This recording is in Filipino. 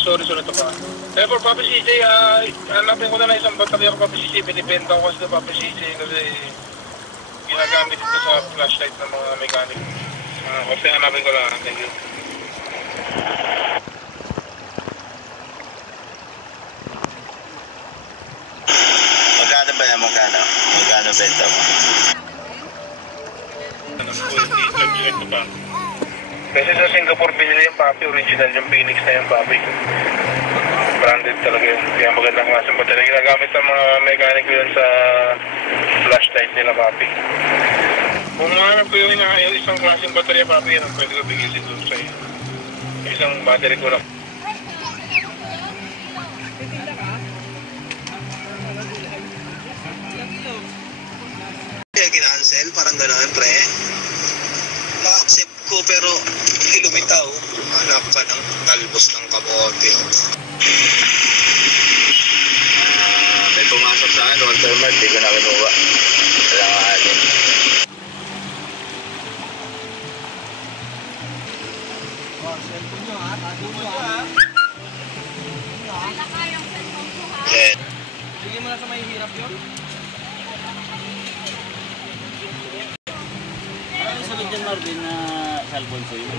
sorry ito pa. Eh, for Papa CJ, hanapin ko na lang isang baterya ko, Papa CJ. Binibenta ko kasi ito, Papa CJ, kasi ginagamit ito sa flashlight ng mga mechanic. Kasi hanapin ko lang. Thank you. Magkano ba yan? Magkano benta mo? Ito pa. Kasi sa Singapore binili yung Papi, original yung Phoenix na yung Papi. Branded talaga yun. Kaya magandang klaseng baterya. Ginagamit ng mga mechanic yun sa flashlight nila, Papi. Kung mahanap ko yung isang klaseng baterya, Papi, yan ang pwede ko bigyan doon sa iyo. Isang battery ko lang. Kaya kinancel, parang gano'n, pre. Ma-accept ko, pero hindi lumitaw. Hanap ka ng talbos ng kamote. May pumasok sa Waltermart, di ko na kinuha. Wala nga alin. Cellphone nyo ha, tago nyo ha. Wala kayong cellphone ko ha. Sige mo na sa may hirap yun. Ano sunod dyan, Marvin, na cellphone ko yun?